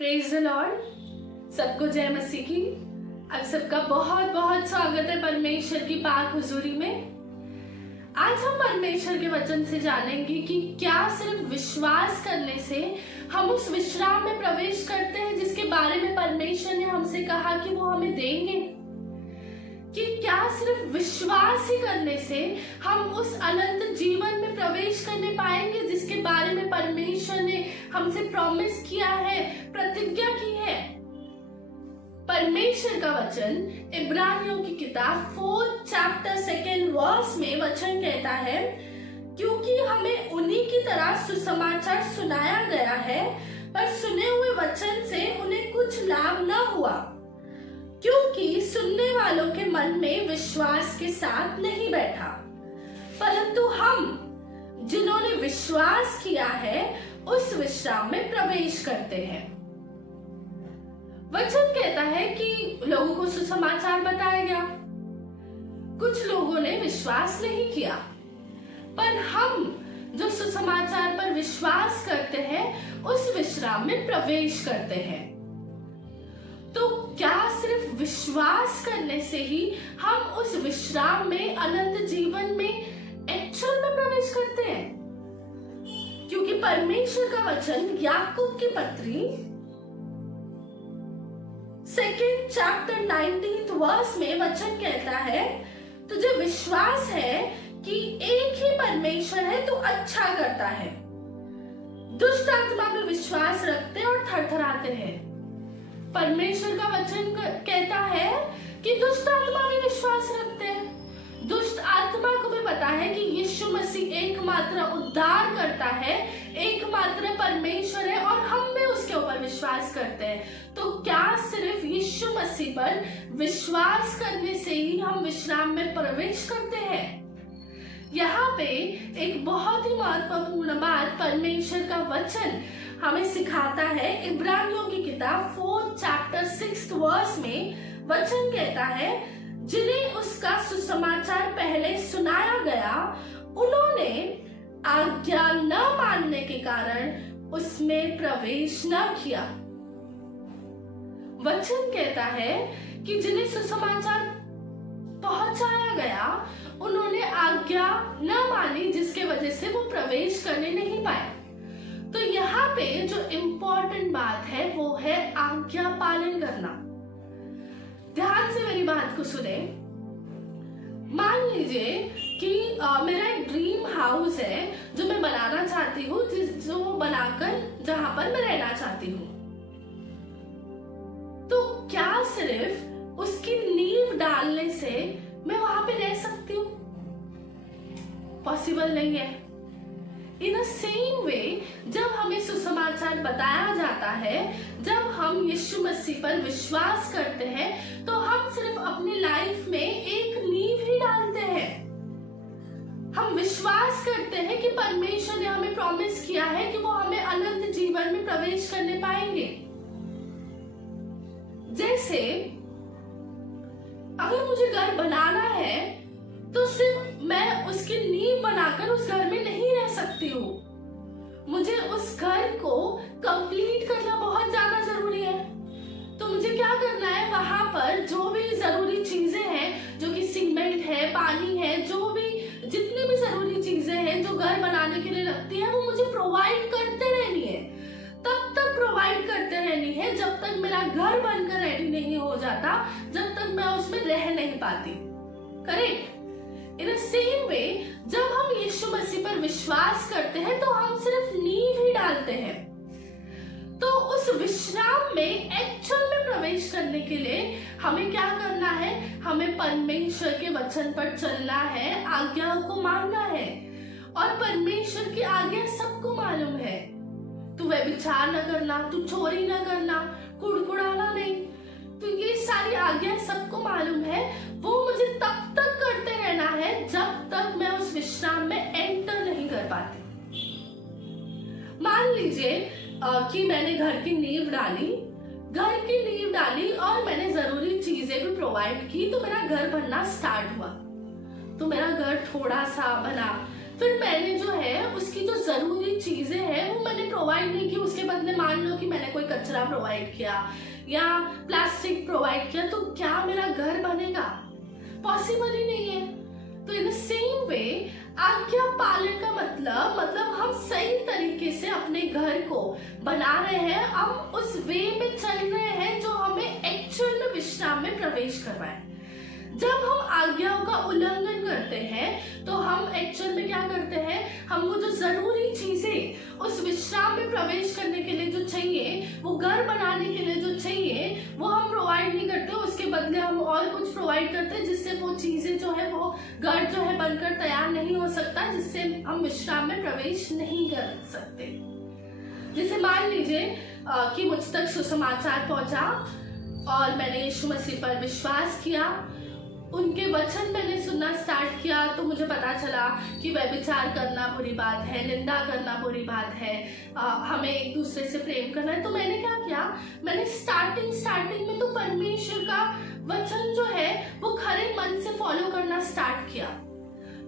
Praise the Lord. सबको जय मसीह की। आप सबका बहुत बहुत स्वागत है परमेश्वर की पाक हुजूरी में। आज हम परमेश्वर के वचन से जानेंगे कि क्या सिर्फ विश्वास करने से हम उस विश्राम में प्रवेश करते हैं जिसके बारे में परमेश्वर ने हमसे कहा कि वो हमें देंगे, कि क्या सिर्फ विश्वास ही करने से हम उस अनंत जीवन में प्रवेश करने पाएंगे जिसके बारे में परमेश्वर ने हमसे प्रॉमिस किया है, प्रतिज्ञा की है। परमेश्वर का वचन इब्रानियों की किताब 4th chapter 2nd verse में वचन कहता है, क्योंकि हमें उन्हीं की तरह सुसमाचार सुनाया गया है, पर सुने हुए वचन से उन्हें कुछ लाभ न हुआ, क्योंकि सुनने वालों के मन में विश्वास के साथ नहीं बैठा। परंतु हम जिन्होंने विश्वास किया है उस विश्राम में प्रवेश करते हैं। वचन कहता है कि लोगों को सुसमाचार बताया गया, कुछ लोगों ने विश्वास नहीं किया, पर हम जो सुसमाचार पर विश्वास करते हैं उस विश्राम में प्रवेश करते हैं। तो क्या सिर्फ विश्वास करने से ही हम उस विश्राम में अनंत जीवन में एक्चुअल में प्रवेश करते हैं? क्योंकि परमेश्वर का वचन याकूब की पत्री 2nd chapter 19th verse में वचन कहता है, तुझे विश्वास है कि एक ही परमेश्वर है तो अच्छा करता है। दुष्ट आत्मा में विश्वास रखते और थरथराते हैं। परमेश्वर का वचन कहता है कि दुष्ट आत्मा में विश्वास रखते हैं। दुष्ट आत्मा को भी पता है कि यीशु मसीह एकमात्र उद्धार करता है, एकमात्र परमेश्वर है और हम भी उसके ऊपर विश्वास करते हैं। तो क्या सिर्फ यीशु मसीह पर विश्वास करने से ही हम विश्राम में प्रवेश करते हैं? यहाँ पे एक बहुत ही महत्वपूर्ण बात परमेश्वर का वचन हमें सिखाता है। इब्रानियों की किताब 4th chapter 6th verse में वचन कहता है, जिन्हें उसका सुसमाचार पहले सुनाया गया उन्होंने आज्ञा न मानने के कारण उसमें प्रवेश न किया। वचन कहता है कि जिन्हें सुसमाचार पहुंचाया गया उन्होंने आज्ञा न मानी, जिसके वजह से वो प्रवेश करने नहीं पाए। तो यहाँ पे जो इम्पोर्टेंट बात है वो है आज्ञा पालन करना। ध्यान से मेरी बात को सुने। मान लीजिए कि मेरा एक ड्रीम हाउस है जो मैं बनाना चाहती हूँ, जो बनाकर जहां पर मैं रहना चाहती हूँ। तो क्या सिर्फ उसकी नींव डालने से मैं वहां पे रह सकती हूँ? पॉसिबल नहीं है। इन अ सेम वे जब हमें सुसमाचार बताया जाता है, जब हम यीशु मसीह पर विश्वास करते हैं, तो हम सिर्फ अपनी लाइफ में एक नींव ही डालते हैं। हम विश्वास करते हैं कि परमेश्वर ने हमें प्रॉमिस किया है कि वो हमें अनंत जीवन में प्रवेश करने पाएंगे। जैसे अगर मुझे घर बनाना है तो सिर्फ मैं उसकी नींव बनाकर उस घर में नहीं रह सकती हूँ। मुझे उस घर को कंप्लीट करना बहुत ज्यादा जरूरी है। तो मुझे क्या करना है, वहां पर जो भी जरूरी चीजें हैं, जो कि सीमेंट है, पानी है, जो भी जितनी भी जरूरी चीजें हैं जो घर बनाने के लिए लगती है, वो मुझे प्रोवाइड करते रहनी है। तब तक प्रोवाइड करते रहनी है जब तक मेरा घर बनकर रेडी नहीं हो जाता, जब तक मैं उसमें रह नहीं पाती। करेक्ट? इन सेम वे जब हम यीशु मसीह पर विश्वास करते हैं तो हम सिर्फ नींव ही डालते हैं। तो उस विश्राम में एक्चुअल में प्रवेश करने के लिए हमें क्या करना है? हमें परमेश्वर के वचन पर चलना है, आज्ञाओं को मानना है। और परमेश्वर की आज्ञा सबको मालूम है। तू व्यभिचार न करना, तू चोरी न करना, कुड़कुड़ाना नहीं। तो ये सारी आज्ञाएं सबको मालूम है। वो मुझे तब तक करते रहना है जब तक मैं उस विश्राम में एंटर नहीं कर पाती। मान लीजिए कि मैंने घर की नींव डाली और मैंने जरूरी चीजें भी प्रोवाइड की, तो मेरा घर बनना स्टार्ट हुआ। तो मेरा घर थोड़ा सा बना, फिर मैंने जो है उसकी जो जरूरी चीजें हैं वो मैंने प्रोवाइड नहीं की। उसके बदले मान लो कि मैंने कोई कचरा प्रोवाइड किया या प्लास्टिक प्रोवाइड किया, तो क्या मेरा घर बनेगा? पॉसिबल ही नहीं है। तो इन सेम वे आज्ञा पालन का मतलब हम सही तरीके से अपने घर को बना रहे हैं, हम उस वे में चल रहे हैं जो हमें एक्चुअल में विश्राम में प्रवेश करवाए। जब हम आज्ञाओं का उल्लंघन करते हैं तो हम एक्चुअल में क्या करते हैं, हमको जो जरूरी चीजें उस विश्राम में प्रवेश करने के लिए जो चाहिए, वो घर बनाने के लिए जो चाहिए, वो हम प्रोवाइड नहीं करते। उसके बदले हम और कुछ प्रोवाइड करते हैं जिससे वो चीजें जो है, वो घर जो है बनकर तैयार नहीं हो सकता, जिससे हम विश्राम में प्रवेश नहीं कर सकते। जैसे मान लीजिए कि मुझ तक सुसमाचार पहुंचा और मैंने यीशु मसीह पर विश्वास किया, उनके वचन मैंने सुनना स्टार्ट किया, तो मुझे पता चला कि व्यभिचार करना बुरी बात है, निंदा करना बुरी बात है, हमें एक दूसरे से प्रेम करना है। तो मैंने क्या किया, मैंने स्टार्टिंग में तो परमेश्वर का वचन जो है वो खरे मन से फॉलो करना स्टार्ट किया।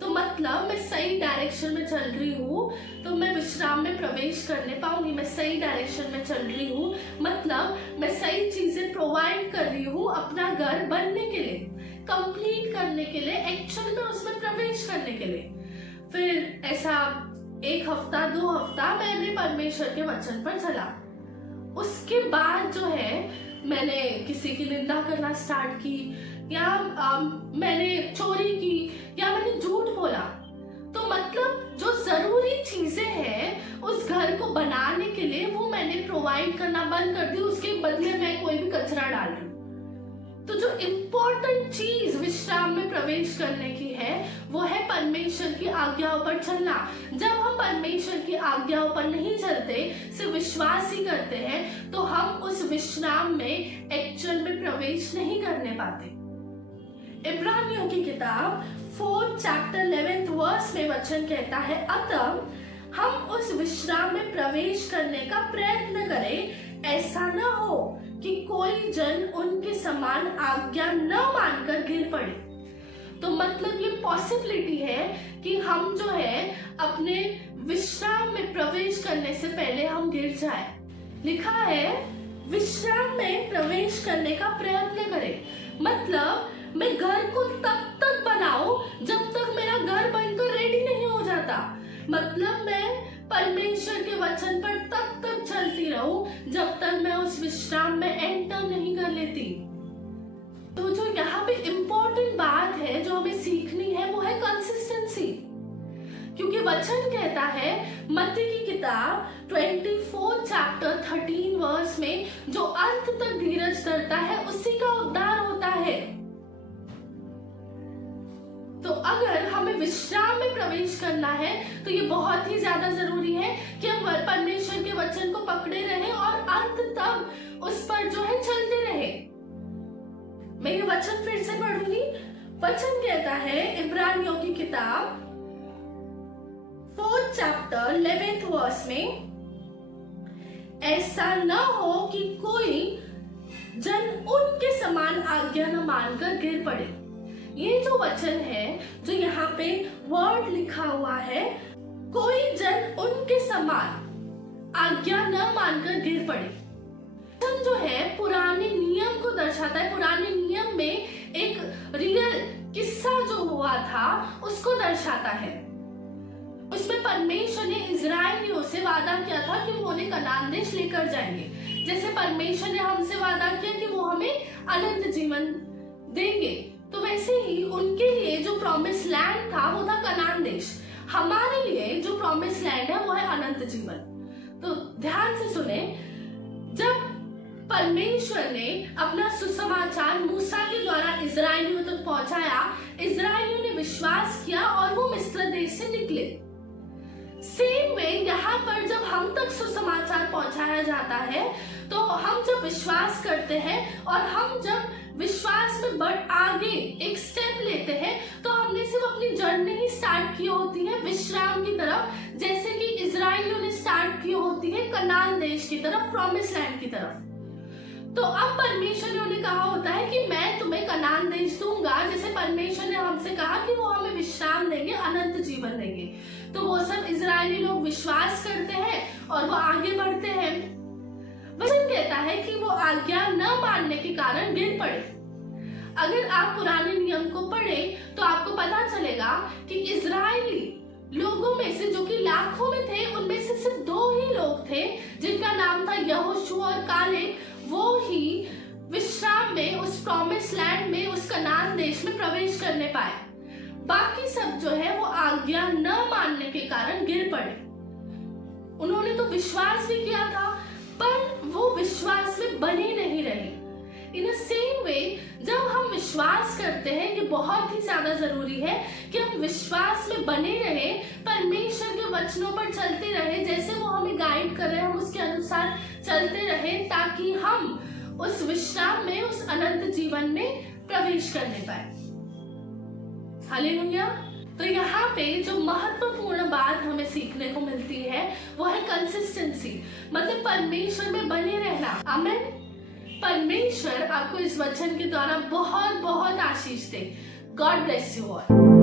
तो मतलब मैं सही डायरेक्शन में चल रही हूँ तो मैं विश्राम में प्रवेश करने पाऊंगी। मैं सही डायरेक्शन में चल रही हूँ मतलब मैं सही चीजें प्रोवाइड कर रही हूँ अपना घर बनने के लिए, कंप्लीट करने के लिए, एक्चुअल में उसमें प्रवेश करने के लिए। फिर ऐसा 1 हफ्ता 2 हफ्ता मैंने परमेश्वर के वचन पर चला। उसके बाद जो है मैंने किसी की निंदा करना स्टार्ट की, या मैंने चोरी की, या मैंने झूठ बोला। तो मतलब जो जरूरी चीजें हैं उस घर को बनाने के लिए वो मैंने प्रोवाइड करना बंद कर दी। उसके बदले मैं कोई भी कचरा डाल रही हूँ। तो जो इम्पोर्टेंट चीज विश्राम में प्रवेश करने की है वो है परमेश्वर की आज्ञाओं पर चलना। जब हम परमेश्वर की आज्ञाओं पर नहीं चलते, सिर्फ विश्वास ही करते हैं, तो हम उस विश्राम में एक्चुअल में प्रवेश नहीं करने पाते। इब्रानियों की किताब 4 चैप्टर 11 वर्स में वचन कहता है, अतः हम उस विश्राम में प्रवेश करने का प्रयत्न करें, ऐसा न हो कि कोई जन उनके समान आज्ञा न मानकर गिर पड़े। तो मतलब ये पॉसिबिलिटी है कि हम जो है अपने विश्राम में प्रवेश करने से पहले हम गिर जाए। लिखा है विश्राम में प्रवेश करने का प्रयत्न करें, मतलब मैं घर को तब तक बनाऊं जब तक मेरा घर बनकर रेडी नहीं हो जाता। मतलब मैं परमेश्वर के वचन पर तब तक चलती रहूं जब तक मैं उस विश्राम में एंटर नहीं कर लेती। तो जो यहाँ पे इम्पोर्टेंट बात है जो हमें सीखनी है वो है कंसिस्टेंसी। क्योंकि वचन कहता है मत्ती की किताब 24 चैप्टर 13 वर्स में, जो अंत तक धीरज धरता है उसी का उद्धार होता है। तो अगर हमें विश्राम में प्रवेश करना है तो ये बहुत ही ज्यादा जरूरी है कि हम परमेश्वर के वचन को पकड़े रहें और अंत तक उस पर जो है चलते रहें। मैं ये वचन फिर से पढ़ूंगी। वचन कहता है इब्रानियों की किताब 4 चैप्टर 11 वर्स में, ऐसा न हो कि कोई जन उनके समान आज्ञा न मानकर गिर पड़े। ये जो वचन है, जो यहाँ पे वर्ड लिखा हुआ है, कोई जन उनके समान आज्ञा न मानकर गिर पड़े, वचन जो है पुराने नियम को दर्शाता है। पुराने नियम में एक रियल किस्सा जो हुआ था उसको दर्शाता है। उसमें परमेश्वर ने इजराइलियों से वादा किया था कि वो उन्हें कनान देश लेकर जाएंगे। जैसे परमेश्वर ने हमसे वादा किया कि वो हमें अनंत जीवन देंगे, तो वैसे ही उनके लिए जो प्रॉमिस लैंड था वो था कनान देश। हमारे लिए जो प्रॉमिस लैंड है वो है अनंत जीवन। तो ध्यान से सुने, जब परमेश्वर ने अपना सुसमाचार मूसा के द्वारा इजराइलियों तक पहुंचाया, इजराइलियों ने विश्वास किया और वो मिस्र देश से निकले। सेम वे यहाँ पर जब हम तक सुसमाचार पहुंचाया जाता है तो हम जब विश्वास करते हैं और हम जब विश्वास में आगे एक स्टेप लेते हैं तो हमने सिर्फ अपनी जर्नी ही स्टार्ट की होती है विश्राम की तरफ, जैसे कि इजराइलियों ने स्टार्ट की होती है कनान देश की तरफ, प्रॉमिस लैंड की तरफ। तो अब परमेश्वर ने उन्हें कहा होता है कि मैं तुम्हें कनान देश दूंगा, जैसे परमेश्वर ने हमसे कहा कि वो हमें विश्राम देंगे, अनंत जीवन देंगे। तो वो सब इजरायली लोग विश्वास करते हैं और वो आगे बढ़ते हैं। वचन कहता है कि वो आज्ञा न मानने के कारण गिर पड़े। अगर आप पुराने नियम को पढ़ें तो आपको पता चलेगा कि इजरायली लोगों में से, जो कि लाखों में थे, उनमें से सिर्फ 2 ही लोग थे जिनका नाम था यहोशूआ और कालेब। वो ही विश्राम में, उस प्रॉमिस लैंड में, उस कनान देश में प्रवेश करने पाए। बाकी सब जो है वो आज्ञा न मानने के कारण गिर पड़े। उन्होंने तो विश्वास भी किया था पर वो विश्वास में बने नहीं रहे। इन द सेम वे, जब हम विश्वास करते हैं, ये बहुत ही ज्यादा जरूरी है कि हम विश्वास में बने रहे, परमेश्वर के वचनों पर चलते रहे, जैसे वो हमें गाइड कर रहे हैं हम उसके अनुसार चलते रहे, ताकि हम उस विश्राम में, उस अनंत जीवन में प्रवेश करने पाए। हालेलुया। तो यहाँ पे जो महत्वपूर्ण बात हमें सीखने को मिलती है वो है कंसिस्टेंसी, मतलब परमेश्वर में बने रहना। आमीन। परमेश्वर आपको इस वचन के द्वारा बहुत बहुत आशीष दे। God bless you all.